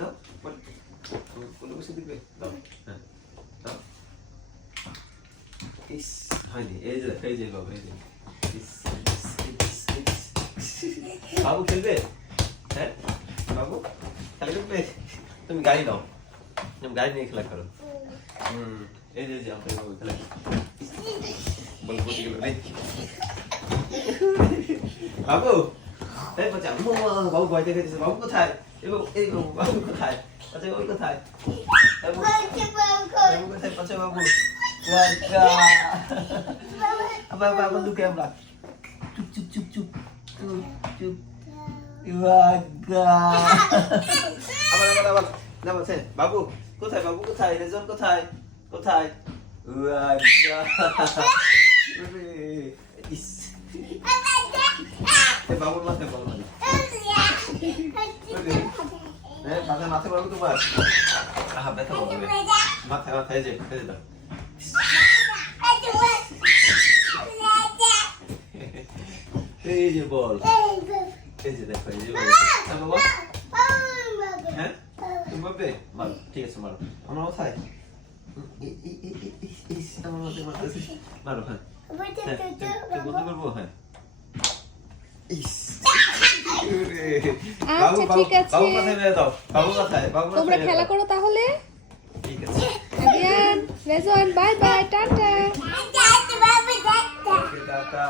যাও বল কোলে বসে দিবে দাও হ্যাঁ দাও ইস হয়নি এই যে বাবা এই যে ইস বাবু খেলবে হ্যাঁ বাবু খেলা করবে তুমি গাড়ি দাও তুমি গাড়ি নিয়ে খেলা করো এই যে আমরা বাবু খেলা বল বসে গেল নাই বাবু এই বাচ্চা বাবু ভয় দেখে দিচ্ছে বাবু কোথায় এই বাবু কোথায় আচ্ছা ওই কোথায় বাবু কোথায় পাচ্ছে বাবু আবার বাবু লুকে আমরা চুপ চুপ চুপ চুপ চুপ আবার না বলছে বাবু কোথায় রেজন কোথায় ইস বাবুর মাথায় বল মাথায় বলবো তোমার ব্যথা বলবে মাথায় যে দাও এই যে বল এই যে দেখো এই যে বাবা হ্যাঁ তুমি বলবে মারো ঠিক আছে মারো আমার মাথায় আমার মাথায় মারো হ্যাঁ বন্ধ করবো হ্যাঁ আচ্ছা ঠিক আছে বাবু কোথায় নিয়ে দাও বাবু কোথায় তোমরা খেলা করো তাহলে ঠিক আছে Adiyan Rezon bye bye tata tata